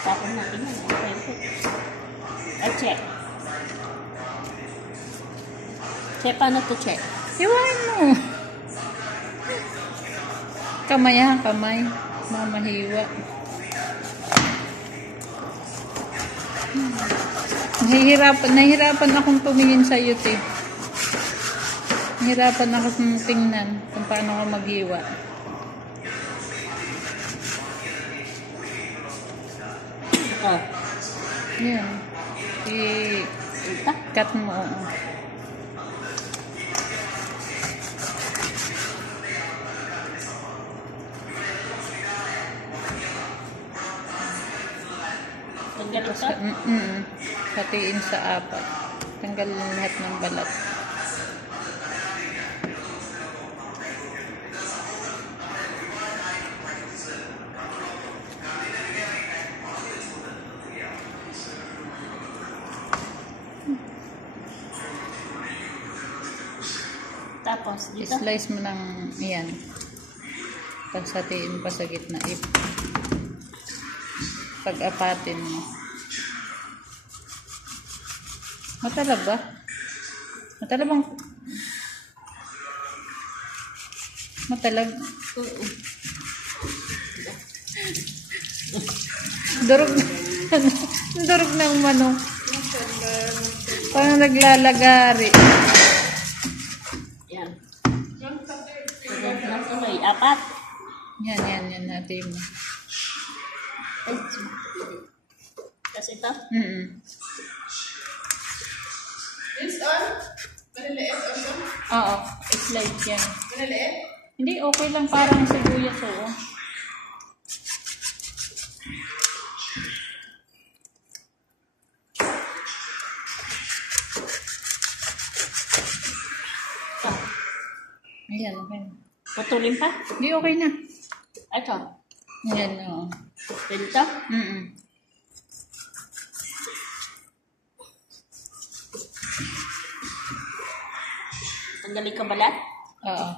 Tapos natin yan. Siyempre. At check. Check, paano to check? Iwan mo. Kamay ha, kamay. Mamahiwa. Nahihirapan akong tumingin sa iyo, te. Nahihirapan akong tingnan kung paano ako maghiwa. Oh. Yan. I-cut mo. Tanggal ito? Hatiin sa 4. Tanggal lahat ng balat. Tapos, dito? I-slice mo ng yan. Tapos hatiin pa sa gitna. Pag-apatin mo. Matalab ba? Matalabang... Matalab? Oo. Durog na. Durog ng manok. Parang naglalagari. Yan. Durog na tuloy. 4. Yan natin mo. Tapos ito? This on? Maliliit o siya? Oo. I-slide yan. Maliliit? Hindi, okay lang. Parang sibuyas, oo. Ayan, okay. Putulin pa? Hindi, okay na. Ito? Ayan, oo. Dito? Tanggalin ka balat? Oo.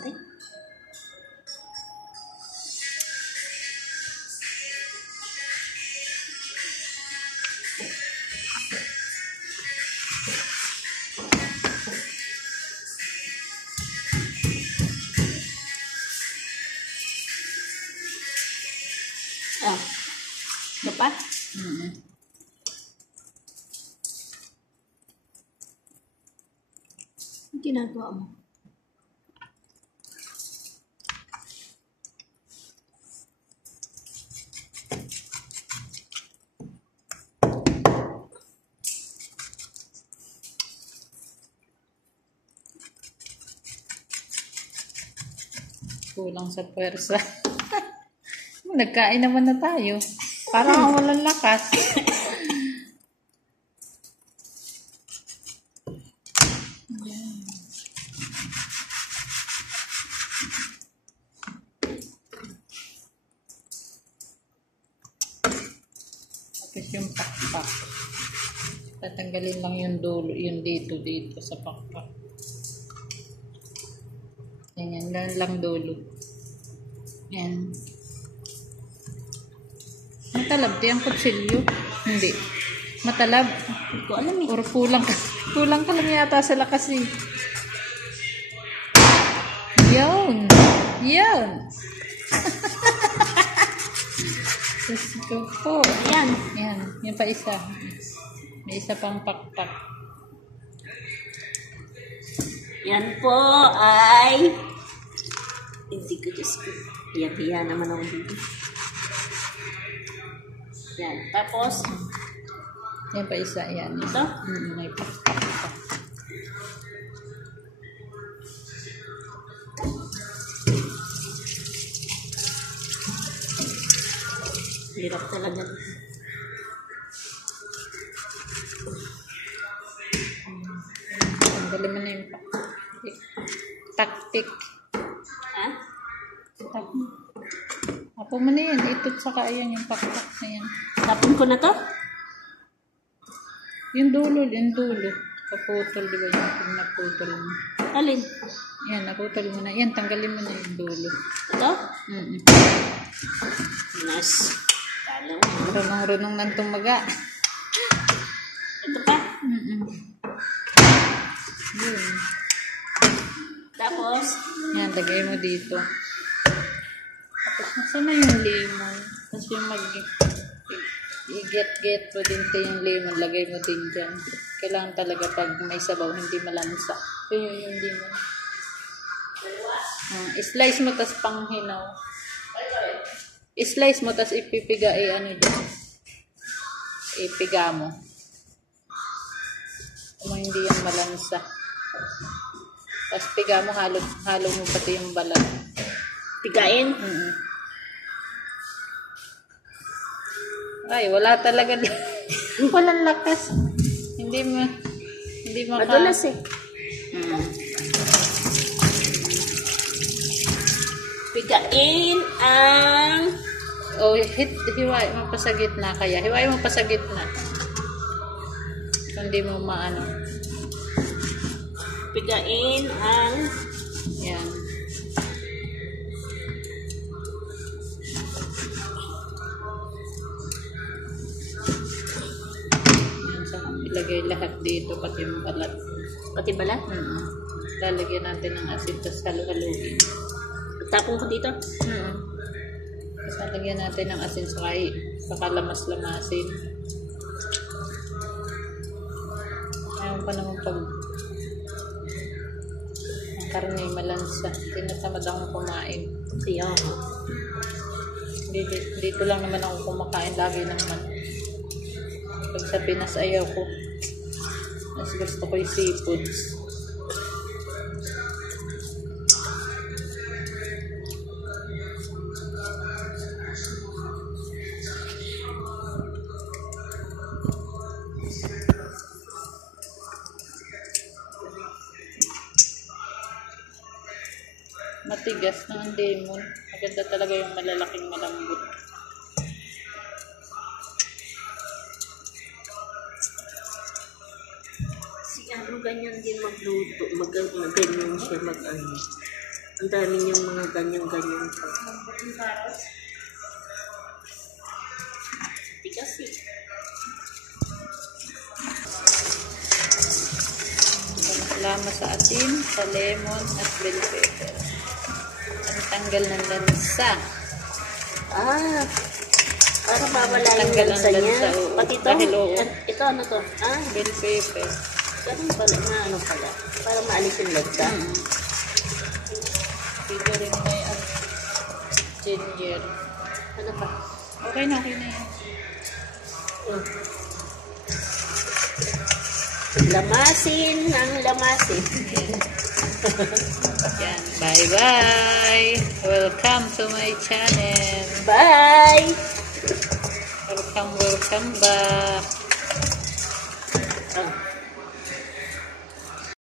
Okay. Ah. Ito pa? Ang ginagawa mo? Kulang sa puwersa. Nagkain naman na tayo. Parang walang lakas. Tapos yung pakpak. Tatanggalin lang yung dulo, yung dito sa pakpak. Yan lang dulo. Yan. Matalab di ang kutsilyo. Hindi. Matalab. Hindi ko alam eh. Or kulang ka. Kulang ka lang yata sa lakas eh. Yun. Yun. Diyos ko po. Ayan. Yan. Yan pa isa. May isa pang pakpak. Yan po ay hindi ko Diyos ko. Hiya-hiya naman ako dito. Yan. Tapos, Yan pa isa. Yan. ito. May pakpak pa. Hirap talaga. Tanggalin mo na yung taktik. Ha? Apo mo na yan. Itot saka ayan yung pakpak na yan. Tapon ko na to? Yung dulo. Kaputol, di ba yung pag naputol mo? Alin? Yan, naputol mo na. Yan, tanggalin mo na yung dulo. Ito? Mm-mm. Nas. Talo. Runong-runong ng tumaga. Ito pa? Mm-mm. Yun. Tapos, Yan, lagay mo dito. Tapos, nasaan na yung lemon? Tapos yung i-get mo din yung lemon, lagay mo din dyan. Kailangan talaga pag may sabaw, hindi malansa. Yun yung lemon. Slice mo, tas panghinaw. Slice mo, tas ipipiga, ano dyan. Ipiga mo. Kung hindi yan malansa. Tapos piga mo, halo mo pati yung balat. pigain. Ay, wala talaga. Walang lakas. Hindi Madulas eh. Pigain ang... Hiwain mo pa sa gitna kaya. Hiwain mo pa sa gitna. Hindi mo maano. Pigain ang... Yan. Yan, so, ilagay lahat dito, pati yung balat. Pati balat? Lalagyan natin ng asin, tapos halo-haluin. Tapong ko dito? Tapos lalagyan natin ng asin, saka lamas-lamasin. Ayaw pa naman pag ang karne malansa. Tinatamad akong kumain. Siya. Dito lang naman ako kumakain. Lagi naman. Pag sa Pinas ayaw ko. Mas gusto ko yung seafoods. Matigas na ang lemon. Maganda talaga yung malalaking malambot. Si ano ganyan din magluto. Ganyan siya mag-ano. Ang dami niyang mga ganyan-ganyan pa. Tigas eh. Lama sa asin, sa lemon, at bell pepper. Ang tanggal ng lansa. Para mawala yung Tanggal ang lansa niya. lansa, oo. Pati ito? Dahil oo. Ito ano to? Bell pepper. Ganun pala. Ano pala? Para maalis yung lansa. Dito rin may ginger. Ano pa? Okay na yan. Lamasin ng lamasin. Yan. Bye-bye. Welcome to my channel. Bye! Welcome back.